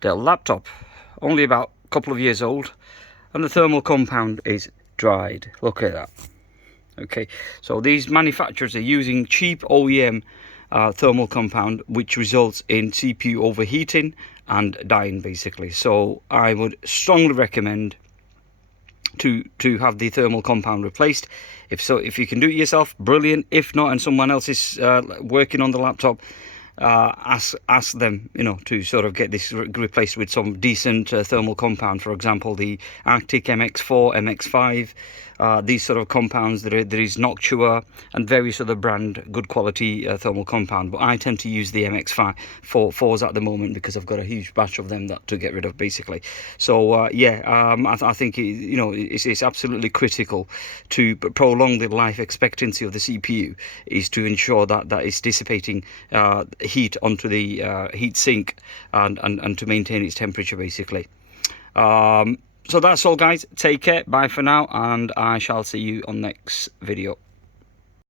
Dell laptop, only about a couple of years old, and the thermal compound is dried. Look at that. Okay, so these manufacturers are using cheap OEM thermal compound, which results in CPU overheating and dying basically. So I would strongly recommend to have the thermal compound replaced. If you can do it yourself, brilliant. If not, and someone else is working on the laptop, ask them, to sort of get this replaced with some decent thermal compound. For example, the Arctic MX4, MX5, these sort of compounds. There is Noctua and various other brand good quality thermal compound, but I tend to use the MX5 4s at the moment because I've got a huge batch of them to get rid of basically. So I think it's absolutely critical to prolong the life expectancy of the CPU, is to ensure that it's dissipating heat onto the heat sink and to maintain its temperature basically. So that's all, guys. Take care, bye for now, and I shall see you on next video.